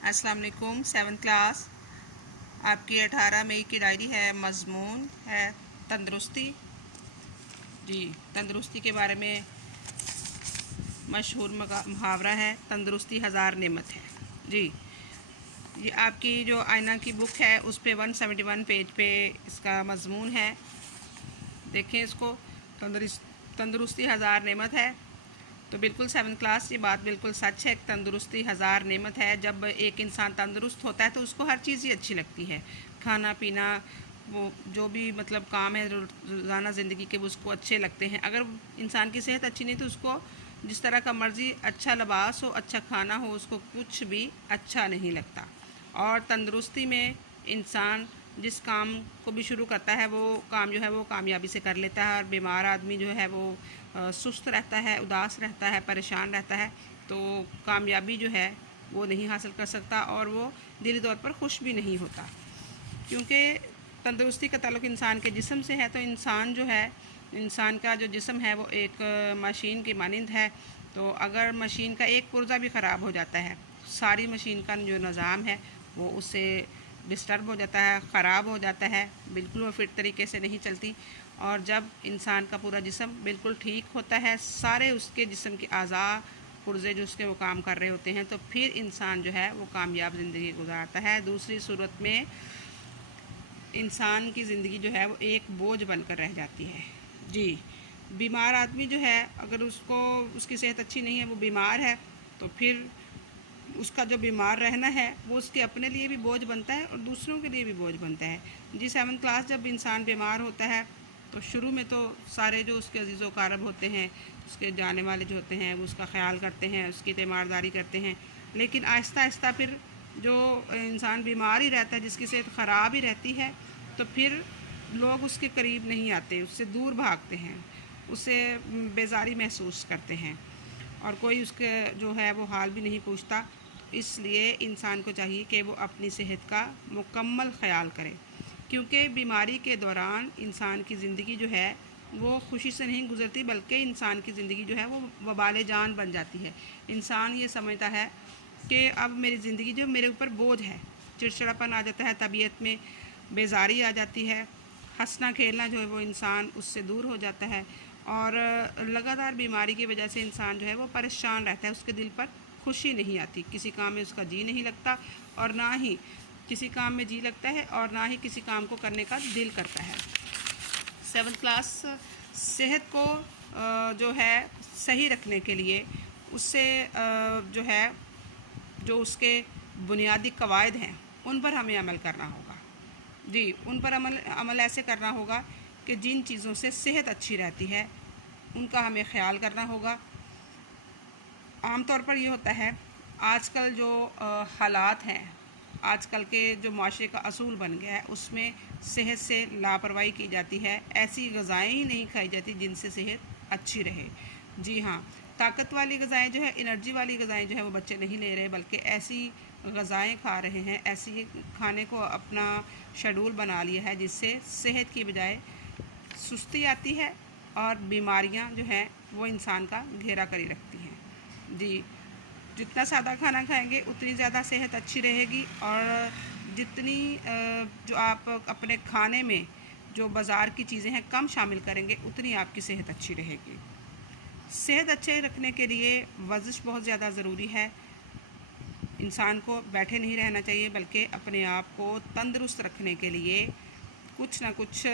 अस्सलाम वालेकुम। 7th class आपकी 18 मई की डायरी है। मज़मून है तंदुरुस्ती। जी, तंदुरुस्ती के बारे में मशहूर मुहावरा है, तंदुरुस्ती हज़ार नेमत है। जी, ये आपकी जो आईना की बुक है उस पे 171 पेज पे इसका मज़मून है। देखें इसको। तंदुरुस्ती हज़ार नेमत है। तो बिल्कुल 7th क्लास, ये बात बिल्कुल सच है। तंदुरुस्ती हज़ार नेमत है। जब एक इंसान तंदुरुस्त होता है तो उसको हर चीज़ ही अच्छी लगती है। खाना पीना, वो जो भी मतलब काम है रोज़ाना ज़िंदगी के, वो उसको अच्छे लगते हैं। अगर इंसान की सेहत अच्छी नहीं तो उसको जिस तरह का मर्ज़ी अच्छा लिबास हो, अच्छा खाना हो, उसको कुछ भी अच्छा नहीं लगता। और तंदुरुस्ती में इंसान जिस काम को भी शुरू करता है वो काम जो है वो कामयाबी से कर लेता है। और बीमार आदमी जो है वो सुस्त रहता है, उदास रहता है, परेशान रहता है, तो कामयाबी जो है वो नहीं हासिल कर सकता और वो दिली तौर पर खुश भी नहीं होता। क्योंकि तंदुरुस्ती का ताल्लुक़ इंसान के जिस्म से है। तो इंसान जो है, इंसान का जो जिस्म है वो एक मशीन की मानिंद है। तो अगर मशीन का एक पुर्जा भी ख़राब हो जाता है, सारी मशीन का जो निज़ाम है वो उससे डिस्टर्ब हो जाता है, ख़राब हो जाता है, बिल्कुल वो फिट तरीके से नहीं चलती। और जब इंसान का पूरा जिस्म बिल्कुल ठीक होता है, सारे उसके जिस्म के अज़ा पुर्जे जो उसके वो काम कर रहे होते हैं, तो फिर इंसान जो है वो कामयाब ज़िंदगी गुजारता है। दूसरी सूरत में इंसान की ज़िंदगी जो है वो एक बोझ बनकर रह जाती है। जी, बीमार आदमी जो है, अगर उसको उसकी सेहत अच्छी नहीं है, वो बीमार है, तो फिर उसका जो बीमार रहना है वो उसके अपने लिए भी बोझ बनता है और दूसरों के लिए भी बोझ बनता है। जी, 7th क्लास, जब इंसान बीमार होता है तो शुरू में तो सारे जो उसके अजीज़ व कारब होते हैं, उसके जाने वाले जो होते हैं, वो उसका ख्याल करते हैं, उसकी तीमारदारी करते हैं। लेकिन आहिस्ता आहिस्ता फिर जो इंसान बीमार ही रहता है, जिसकी सेहत ख़राब ही रहती है, तो फिर लोग उसके करीब नहीं आते, उससे दूर भागते हैं, उससे बेजारी महसूस करते हैं और कोई उसके जो है वो हाल भी नहीं पूछता। इसलिए इंसान को चाहिए कि वो अपनी सेहत का मुकम्मल ख़याल करे, क्योंकि बीमारी के दौरान इंसान की ज़िंदगी जो है वो खुशी से नहीं गुजरती, बल्कि इंसान की ज़िंदगी जो है वो वबाल जान बन जाती है। इंसान ये समझता है कि अब मेरी ज़िंदगी जो मेरे ऊपर बोझ है, चिड़चिड़ापन आ जाता है, तबीयत में बेजारी आ जाती है, हंसना खेलना जो है वो इंसान उससे दूर हो जाता है। और लगातार बीमारी की वजह से इंसान जो है वो परेशान रहता है, उसके दिल पर खुशी नहीं आती, किसी काम में उसका जी नहीं लगता और ना ही किसी काम में जी लगता है और ना ही किसी काम को करने का दिल करता है। 7th क्लास, सेहत को जो है सही रखने के लिए उससे जो है जो उसके बुनियादी कवायद हैं उन पर हमें अमल करना होगा। जी, उन पर अमल ऐसे करना होगा कि जिन चीज़ों से सेहत अच्छी रहती है उनका हमें ख्याल करना होगा। आम तौर पर ये होता है, आजकल जो हालात हैं, आजकल के जो माशरे का असूल बन गया है, उसमें सेहत से लापरवाही की जाती है। ऐसी ग़िज़ाएँ ही नहीं खाई जाती जिनसे सेहत अच्छी रहे। जी हाँ, ताकत वाली ग़िज़ाएँ जो है, एनर्जी वाली ग़िज़ाएँ जो है वो बच्चे नहीं ले रहे, बल्कि ऐसी ग़िज़ाएँ खा रहे हैं, ऐसी खाने को अपना शेड्यूल बना लिया है जिससे सेहत की बजाय सुस्ती आती है और बीमारियां जो हैं वो इंसान का घेरा करी रखती हैं। जी, जितना सादा खाना खाएंगे उतनी ज़्यादा सेहत अच्छी रहेगी और जितनी जो आप अपने खाने में जो बाज़ार की चीज़ें हैं कम शामिल करेंगे उतनी आपकी सेहत अच्छी रहेगी। सेहत अच्छे रखने के लिए वर्जिश बहुत ज़्यादा ज़रूरी है। इंसान को बैठे नहीं रहना चाहिए, बल्कि अपने आप को तंदुरुस्त रखने के लिए कुछ ना कुछ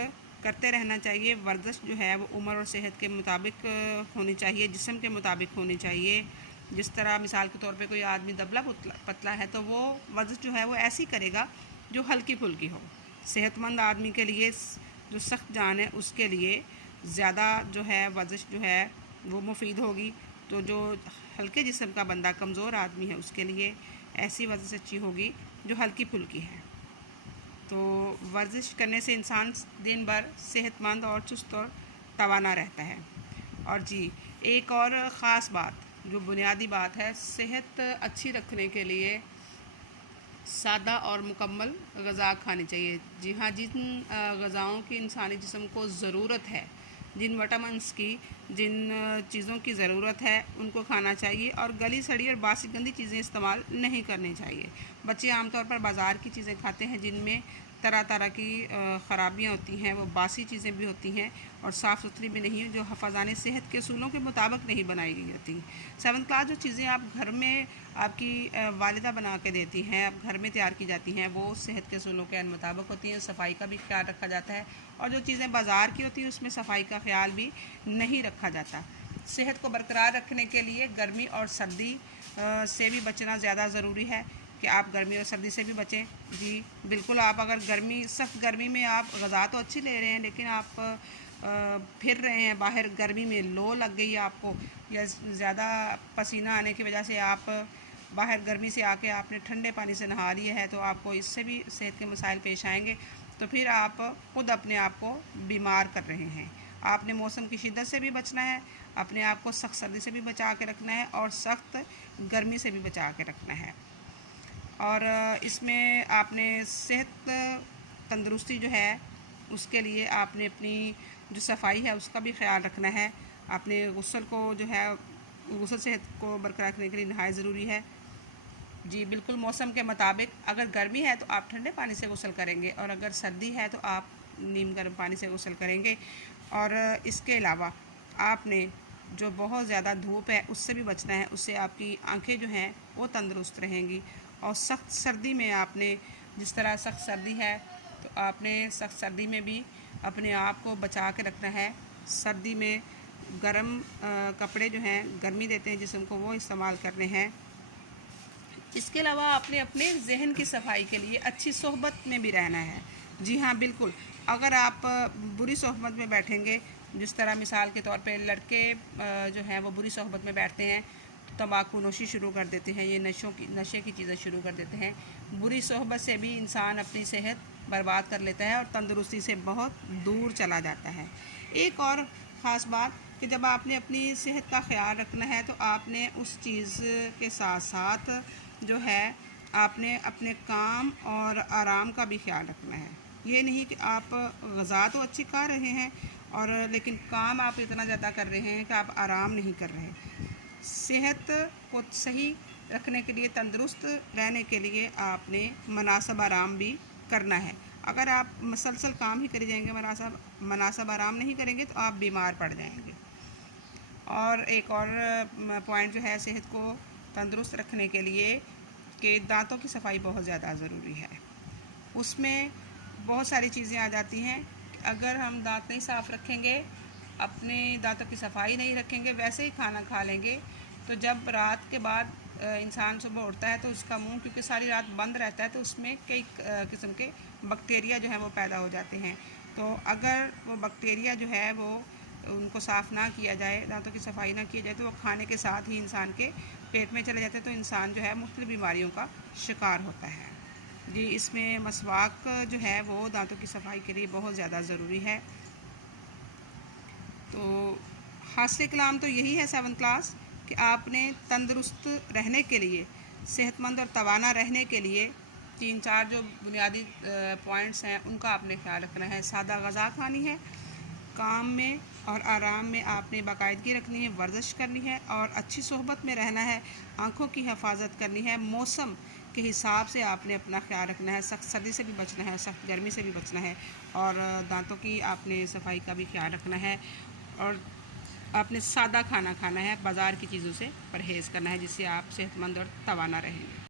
करते रहना चाहिए। वर्जिश जो है वो उम्र और सेहत के मुताबिक होनी चाहिए, जिस्म के मुताबिक होनी चाहिए। जिस तरह मिसाल के तौर पे कोई आदमी दबला पतला है तो वो वर्जिश जो है वो ऐसी करेगा जो हल्की फुल्की हो। सेहतमंद आदमी के लिए, जो सख्त जान है उसके लिए ज़्यादा जो है वर्जिश जो है वो मुफीद होगी। तो जो हल्के जिस्म का बंदा, कमज़ोर आदमी है, उसके लिए ऐसी वर्जिश अच्छी होगी जो हल्की फुल्की है। तो वर्जिश करने से इंसान दिन भर सेहतमंद और चुस्त और तवाना रहता है। और जी, एक और ख़ास बात, जो बुनियादी बात है, सेहत अच्छी रखने के लिए सादा और मुकम्मल ग़िज़ा खानी चाहिए। जी हाँ, जिन ग़िज़ाओं की इंसानी जिस्म को ज़रूरत है जिन विटामिन्स की, जिन चीज़ों की ज़रूरत है उनको खाना चाहिए और गली सड़ी और बासी गंदी चीज़ें इस्तेमाल नहीं करनी चाहिए। बच्चे आमतौर पर बाज़ार की चीज़ें खाते हैं जिनमें तरह तरह की ख़राबियाँ होती हैं, वो बासी चीज़ें भी होती हैं और साफ़ सुथरी भी नहीं है, जो हिफ़ाज़ाने सेहत के असूलों के मुताबिक नहीं बनाई गई होती। 7th क्लास जो चीज़ें आप घर में आपकी वालिदा बना के देती हैं, आप घर में तैयार की जाती हैं, वो सेहत के असूलों के मुताबिक होती हैं। सफाई का भी ख्याल रखा जाता है और जो चीज़ें बाज़ार की होती हैं उसमें सफाई का ख्याल भी नहीं रखा जाता। सेहत को बरकरार रखने के लिए गर्मी और सर्दी से भी बचना ज़्यादा ज़रूरी है कि आप गर्मी और सर्दी से भी बचें। जी बिल्कुल, आप अगर सख्त गर्मी में आप ग़िज़ा तो अच्छी ले रहे हैं लेकिन आप फिर रहे हैं बाहर, गर्मी में लो लग गई आपको या ज़्यादा पसीना आने की वजह से आप बाहर गर्मी से आके आपने ठंडे पानी से नहा लिया है, तो आपको इससे भी सेहत के मसाइल पेश आएंगे, तो फिर आप ख़ुद अपने आप को बीमार कर रहे हैं। आपने मौसम की शिद्दत से भी बचना है, अपने आप को सख्त सर्दी से भी बचा के रखना है और सख्त गर्मी से भी बचा के रखना है। और इसमें आपने सेहत तंदुरुस्ती जो है उसके लिए आपने अपनी जो सफाई है उसका भी ख्याल रखना है। आपने गुस्ल को जो है गुस्ल सेहत को बरकरार रखने के लिए नहायत ज़रूरी है। जी बिल्कुल, मौसम के मुताबिक अगर गर्मी है तो आप ठंडे पानी से गुस्ल करेंगे और अगर सर्दी है तो आप नीम गर्म पानी से गुस्ल करेंगे। और इसके अलावा आपने जो बहुत ज़्यादा धूप है उससे भी बचना है, उससे आपकी आंखें जो हैं वो तंदुरुस्त रहेंगी। और सख्त सर्दी में आपने, जिस तरह सख्त सर्दी है तो आपने सख्त सर्दी में भी अपने आप को बचा के रखना है। सर्दी में गर्म कपड़े जो हैं गर्मी देते हैं जिस्म को, वो इस्तेमाल करने हैं। इसके अलावा आपने अपने जहन की सफाई के लिए अच्छी सोहबत में भी रहना है। जी हाँ बिल्कुल, अगर आप बुरी सोहबत में बैठेंगे, जिस तरह मिसाल के तौर पे लड़के जो हैं वो बुरी सोहबत में बैठते हैं, तंबाकू नोशी शुरू कर देते हैं, ये नशे की चीज़ें शुरू कर देते हैं। बुरी सोहबत से भी इंसान अपनी सेहत बर्बाद कर लेता है और तंदुरुस्ती से बहुत दूर चला जाता है। एक और ख़ास बात कि जब आपने अपनी सेहत का ख्याल रखना है तो आपने उस चीज़ के साथ साथ जो है आपने अपने काम और आराम का भी ख्याल रखना है। ये नहीं कि आप ग़िज़ा तो अच्छी खा रहे हैं और लेकिन काम आप इतना ज़्यादा कर रहे हैं कि आप आराम नहीं कर रहे। सेहत को सही रखने के लिए, तंदुरुस्त रहने के लिए आपने मुनासिब आराम भी करना है। अगर आप मसलसल काम ही करी जाएंगे, मुनासिब आराम नहीं करेंगे तो आप बीमार पड़ जाएंगे। और एक और पॉइंट जो है सेहत को तंदुरुस्त रखने के लिए कि दांतों की सफाई बहुत ज़्यादा ज़रूरी है। उसमें बहुत सारी चीज़ें आ जाती हैं। अगर हम दांत नहीं साफ़ रखेंगे, अपने दांतों की सफाई नहीं रखेंगे, वैसे ही खाना खा लेंगे, तो जब रात के बाद इंसान सुबह उठता है तो उसका मुंह क्योंकि सारी रात बंद रहता है तो उसमें कई किस्म के बैक्टीरिया जो है वो पैदा हो जाते हैं। तो अगर वो बैक्टीरिया जो है वो उनको साफ़ ना किया जाए, दांतों की सफाई ना की जाए, तो वो खाने के साथ ही इंसान के पेट में चले जाते हैं, तो इंसान जो है मुख्तलिफ बीमारियों का शिकार होता है। जी, इसमें मसवाक जो है वो दांतों की सफाई के लिए बहुत ज़्यादा ज़रूरी है। तो हासिल कलाम तो यही है 7th क्लास कि आपने तंदुरुस्त रहने के लिए, सेहतमंद और तवाना रहने के लिए 3-4 जो बुनियादी पॉइंट्स हैं उनका आपने ख्याल रखना है। सादा ग़िज़ा खानी है, काम में और आराम में आपने बाकायदगी रखनी है, वर्जिश करनी है और अच्छी सोहबत में रहना है, आँखों की हिफाजत करनी है, मौसम के हिसाब से आपने अपना ख्याल रखना है, सख्त सर्दी से भी बचना है, सख्त गर्मी से भी बचना है और दांतों की आपने सफाई का भी ख्याल रखना है और आपने सादा खाना खाना है, बाज़ार की चीज़ों से परहेज़ करना है, जिससे आप सेहतमंद और तवाना रहेंगे।